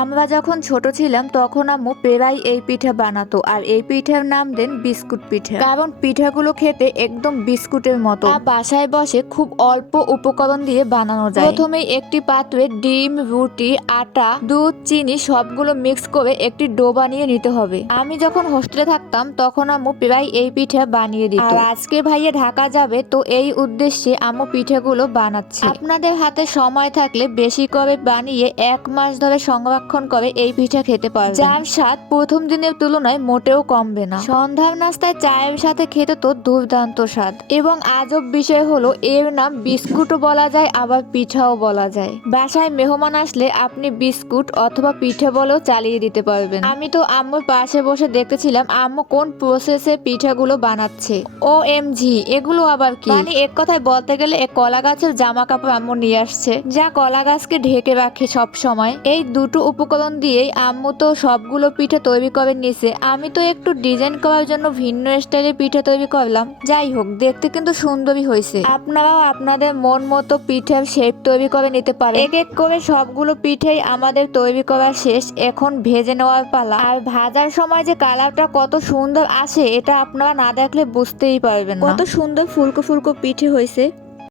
আমরা যখন ছোট ছিলাম তখন আম্মু প্রায় এই পিঠা বানাতো, আর এই পিঠার নাম দেন বিস্কুট পিঠা, কারণ পিঠাগুলো খেতে একদম বিস্কুটের মতো। বাসায় বসে খুব অল্প উপকরণ দিয়ে বানানো যায়। প্রথমে একটি পাত্রে ডিম, রুটি, আটা, দুধ, চিনি সবগুলো মিক্স করে একটি ডো বানিয়ে নিতে হবে। আমি যখন হোস্টেলে থাকতাম তখন আম্মু প্রায় এই পিঠা বানিয়ে দিত। আর আজকে ভাইয়া ঢাকা যাবে, তো এই উদ্দেশ্যে আম্মু পিঠাগুলো বানাচ্ছে। আপনাদের হাতে সময় থাকলে বেশি করে বানিয়ে 1 মাস ধরে সংরক্ষণ করে এই পিঠা খেতে পারবেন, যার স্বাদ প্রথম দিনের তুলনায় মোটেও কমবে না। সন্ধ্যার নাস্তায় চায়ের সাথে খেতে তো দুর্দান্ত স্বাদ। এবং আজব বিষয় হলো এর নাম বিস্কুটও বলা যায়, আবার পিঠাও বলা যায়। বাসায় মেহমান আসলে আপনি বিস্কুট অথবা পিঠা বলেও চালিয়ে দিতে পারবেন। আমি তো আম্মুর পাশে বসে দেখতেছিলাম আম্মু কোন প্রসেসে পিঠাগুলো বানাচ্ছে। OMG, এগুলো আবার কি? মানে এক কথায় বলতে গেলে এক কলা গাছের জামা কাপড় আম্মু নিয়ে আসছে, যা কলা গাছকে ঢেকে রাখে সব সময়। এই দুটো উপকরণ দিয়েই আম্মু তো সবগুলো পিঠা তৈরি করে নিছে। আমি তো একটু ডিজাইন করার জন্য ভিন্ন স্টাইলের পিঠা তৈরি করলাম। যাই হোক, দেখতে কিন্তু সুন্দরই হয়েছে। আপনারাও আপনাদের মন মতো পিঠার শেপ তৈরি করে নিতে পারেন। এক এক করে সবগুলো পিঠেই আমাদের তৈরি করা শেষ, এখন ভেজে নেওয়ার পালা। আর ভাজার সময় যে কালারটা কত সুন্দর আসে এটা আপনারা না দেখলে বুঝতেই পারবেন না। কত সুন্দর ফুলকো ফুলকো পিঠে হয়েছে।